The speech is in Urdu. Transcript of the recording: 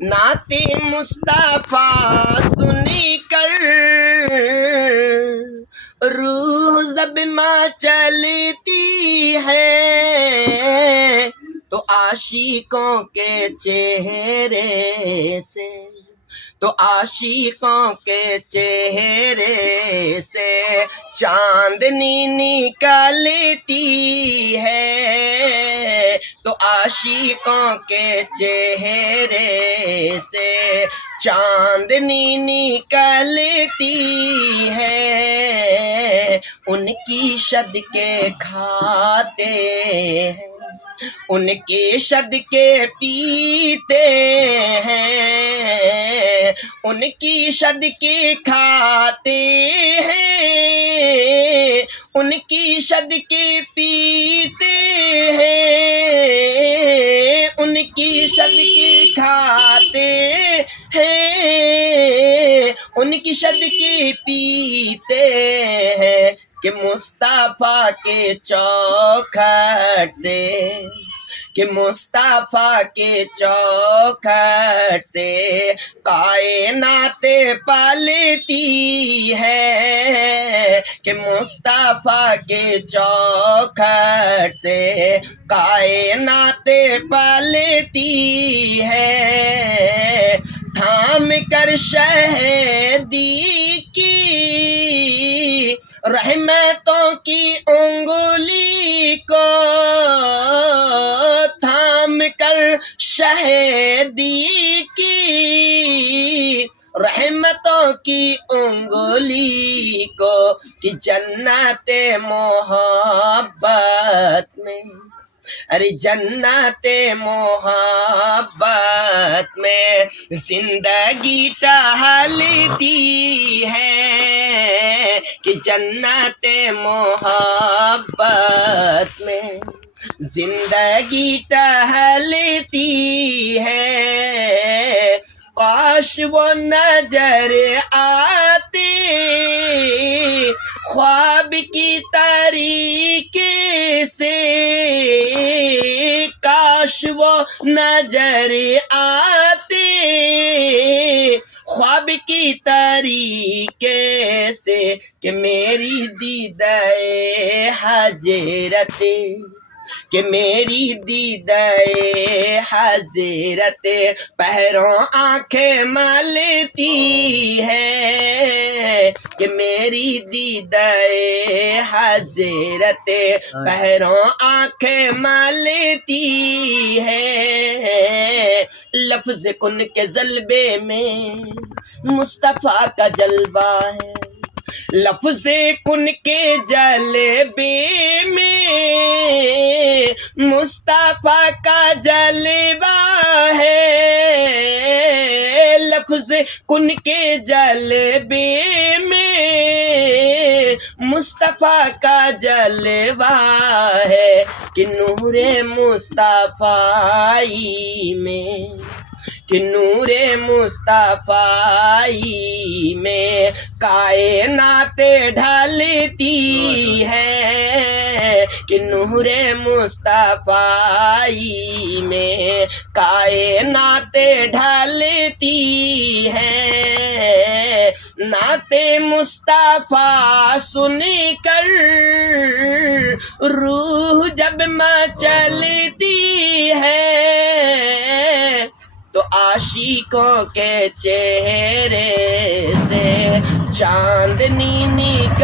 نعت مصطفیٰ سنی کر روح زب میں چلتی ہے، تو عاشقوں کے چہرے سے، تو عاشقوں کے چہرے سے چاندنی نکلتی ہے، تو عاشقوں کے چہرے سے چاندنی نکلتی ہے، ان کی صدقے کھاتے ہیں، ان کے صدقے پیتے ہیں، ان کی صدقے کھاتے ہیں، ان کی صدقے پیتے ہیں، ان کی صدقے کھاتے ہیں، ان کی صدقے پیتے ہیں، کہ مصطفیٰ کے چوکھٹ سے، کہ مصطفیٰ کے چوکھٹ سے کائنات پلتی ہے، کہ مصطفیٰ کے چوکھٹ سے کائنات پلتی ہے، تھام کر شہدی کی رحمتوں کی انگلی کو، تھام کر شہدی کی رحمتوں کی انگلی کو، کہ جنت محبت میں، ارے جنت محبت میں زندگی ٹہلتی ہے، کہ جنت محبت میں زندگی ٹہلتی ہے، کاش وہ نظر آتے خواب کی طریقے سے، کاش وہ نظر آتے خواب کی طریقے سے، کہ میری دیدہ حضرت، کہ میری دیدہ حضرت پہروں آنکھیں ملتی ہے، کہ میری دیدہ حضرت پہروں آنکھیں ملتی ہے، لفظ کن کے جلبے میں مصطفیٰ کا جلوہ ہے، لفظ کن کے جلبے میں مصطفیٰ کا جلوہ ہے، لفظ کن کے جلبے میں مصطفیٰ کا جلوہ ہے، کہ نور مصطفیٰ میں، کہ نور مصطفیٰ میں کائنات ڈھلتی ہے، کہ نور مصطفیٰ میں کائنات ڈھلتی ہے، نعت مصطفیٰ سن کر روح جب مچلتی ہے، تو عاشقوں کے چہرے سے چاندنی نکلتی